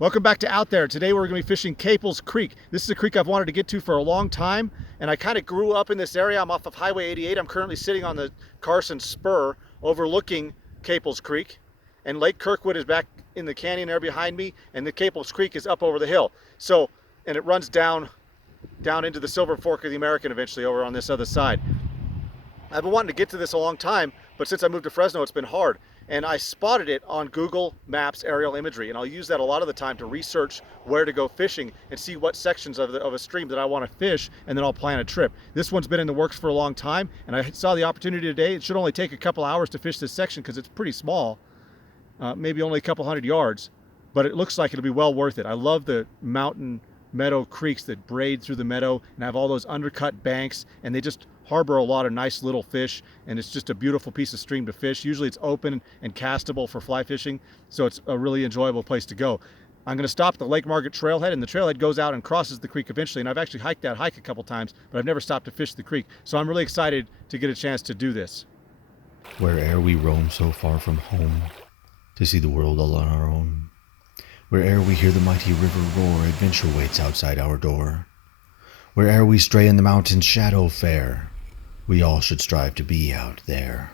Welcome back to Out There. Today we're going to be fishing Caples Creek. This is a creek I've wanted to get to for a long time, and I kind of grew up in this area. I'm off of Highway 88. I'm currently sitting on the Carson Spur overlooking Caples Creek, and Lake Kirkwood is back in the canyon there behind me, and the Caples Creek is up over the hill. And it runs down into the Silver Fork of the American eventually over on this other side. I've been wanting to get to this a long time, but since I moved to Fresno, it's been hard. And I spotted it on Google Maps aerial imagery, and I'll use that a lot of the time to research where to go fishing and see what sections of a stream that I want to fish, and then I'll plan a trip. This one's been in the works for a long time, and I saw the opportunity today. It should only take a couple hours to fish this section because it's pretty small, maybe only a couple hundred yards, but it looks like it'll be well worth it. I love the mountain meadow creeks that braid through the meadow and have all those undercut banks, and they just harbor a lot of nice little fish, and it's just a beautiful piece of stream to fish. Usually it's open and castable for fly fishing, so it's a really enjoyable place to go. I'm going to stop at the Lake Margaret trailhead, and the trailhead goes out and crosses the creek eventually, and I've actually hiked that hike a couple times, but I've never stopped to fish the creek, so I'm really excited to get a chance to do this. Where'er we roam so far from home, to see the world all on our own, where'er we hear the mighty river roar, adventure waits outside our door. Where'er we stray in the mountain's shadow fair, we all should strive to be out there.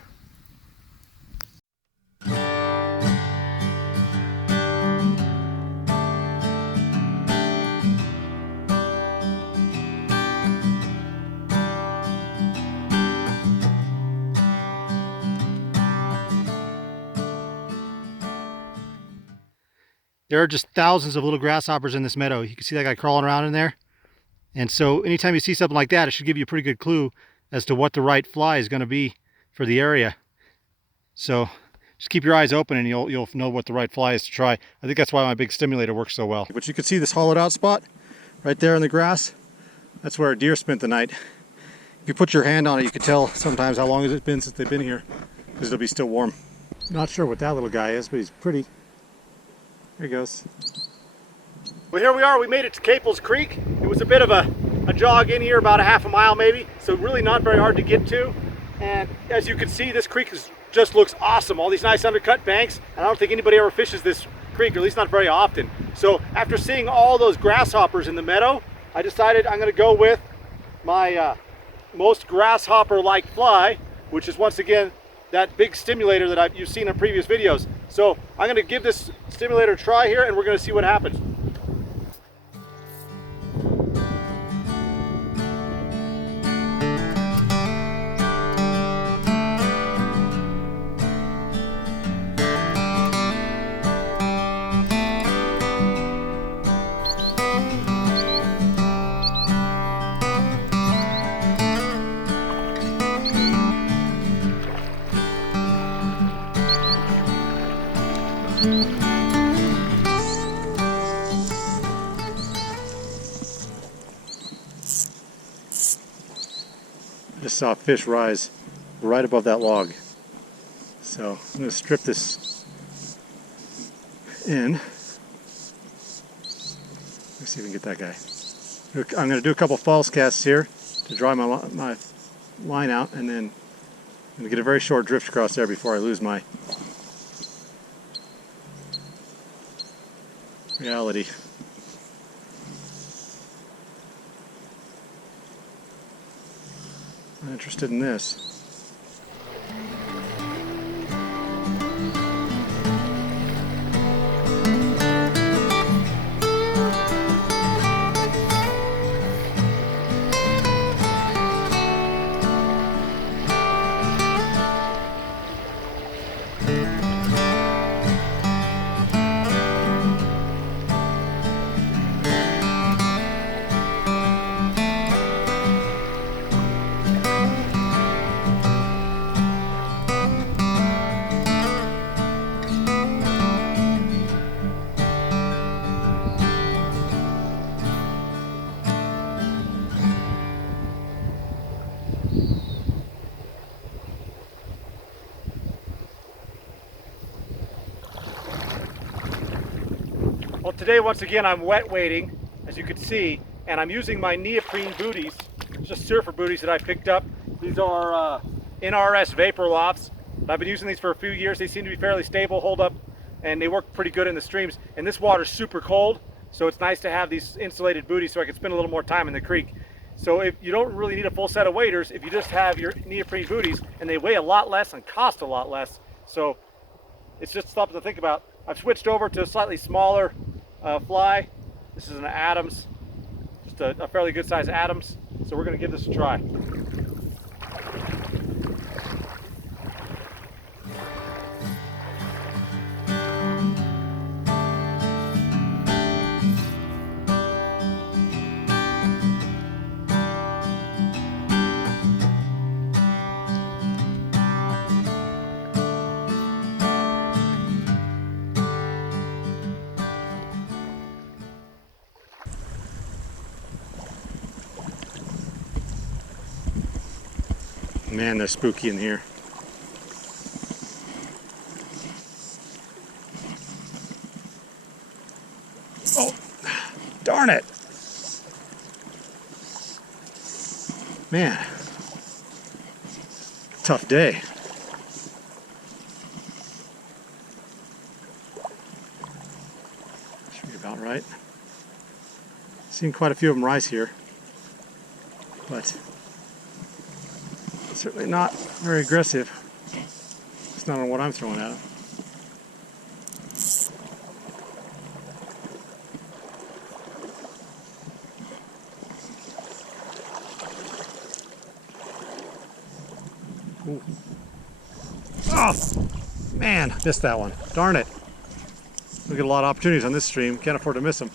There are just thousands of little grasshoppers in this meadow. You can see that guy crawling around in there. And so anytime you see something like that, it should give you a pretty good clue as to what the right fly is going to be for the area. So just keep your eyes open and you'll know what the right fly is to try. I think that's why my big stimulator works so well. But you can see this hollowed out spot right there in the grass. That's where a deer spent the night. If you put your hand on it, you can tell sometimes how long it's been since they've been here, because it'll be still warm. Not sure what that little guy is, but he's pretty. There he goes. Well, here we are. We made it to Caples Creek. It was a bit of a jog in here, about a half a mile maybe, so really not very hard to get to. And as you can see, this creek just looks awesome. All these nice undercut banks, and I don't think anybody ever fishes this creek, or at least not very often. So after seeing all those grasshoppers in the meadow, I decided I'm going to go with my most grasshopper-like fly, which is once again that big stimulator that you've seen in previous videos. So I'm going to give this stimulator a try here, and we're going to see what happens. I just saw a fish rise right above that log. So I'm going to strip this in. Let's see if we can get that guy. I'm going to do a couple false casts here to dry my line out, and then I'm going to get a very short drift across there before I lose my reality. I'm interested in this. Well, today once again I'm wet wading, as you can see, and I'm using my neoprene booties, just surfer booties that I picked up. These are NRS Vapor Lofts. I've been using these for a few years. They seem to be fairly stable, hold up, and they work pretty good in the streams. And this water's super cold, so it's nice to have these insulated booties so I can spend a little more time in the creek. So if you don't really need a full set of waders if you just have your neoprene booties, and they weigh a lot less and cost a lot less. So it's just something to think about. I've switched over to a slightly smaller fly. This is an Adams, just a fairly good size Adams. So we're gonna give this a try. Man, they're spooky in here. Oh, darn it. Man, tough day. Should be about right. Seen quite a few of them rise here, but certainly not very aggressive. It's not on what I'm throwing at them. Ooh. Oh, man, missed that one. Darn it. We get a lot of opportunities on this stream. Can't afford to miss them.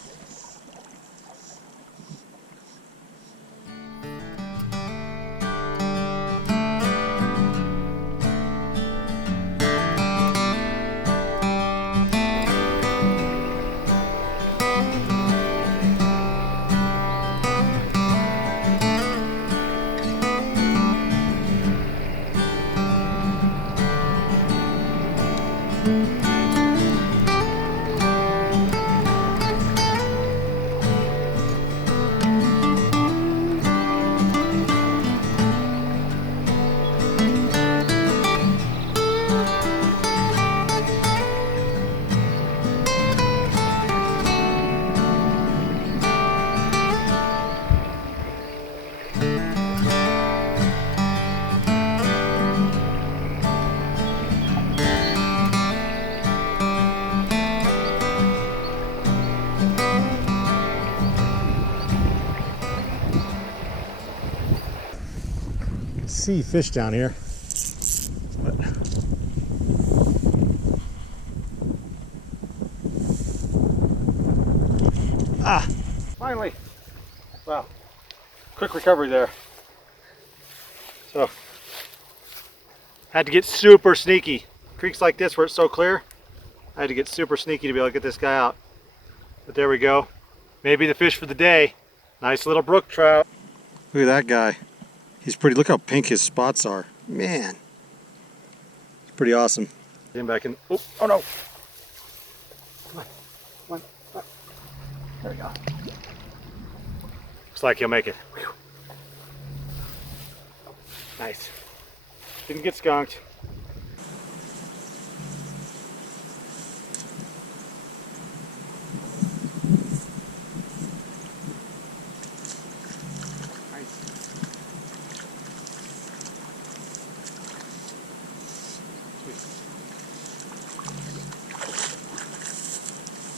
See fish down here, but finally, wow, quick recovery there. So had to get super sneaky. Creeks like this where it's so clear, I had to get super sneaky to be able to get this guy out. But there we go, maybe the fish for the day. Nice little brook trout. Look at that guy. He's pretty, look how pink his spots are. Man. It's pretty awesome. Get him back in. Oh, oh no. Come on. Come on. Come on. There we go. Looks like he'll make it. Whew. Nice. Didn't get skunked.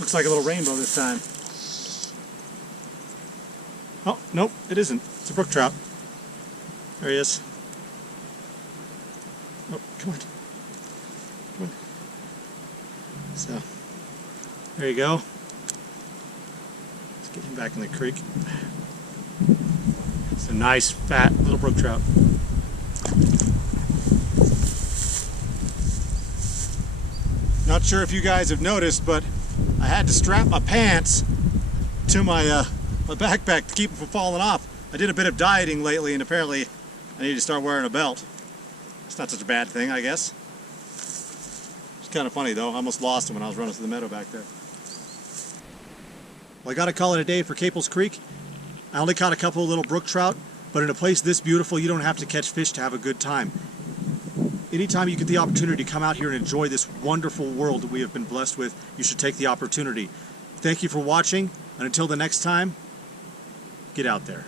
Looks like a little rainbow this time. Oh, nope, it isn't. It's a brook trout. There he is. Oh, come on. Come on. So, there you go. Let's get him back in the creek. It's a nice, fat little brook trout. Not sure if you guys have noticed, but I had to strap my pants to my my backpack to keep them from falling off. I did a bit of dieting lately, and apparently I need to start wearing a belt. It's not such a bad thing, I guess. It's kind of funny though. I almost lost him when I was running through the meadow back there. Well, I gotta call it a day for Caples Creek. I only caught a couple of little brook trout, but in a place this beautiful, you don't have to catch fish to have a good time. anytime you get the opportunity to come out here and enjoy this wonderful world that we have been blessed with, you should take the opportunity. Thank you for watching, and until the next time, get out there.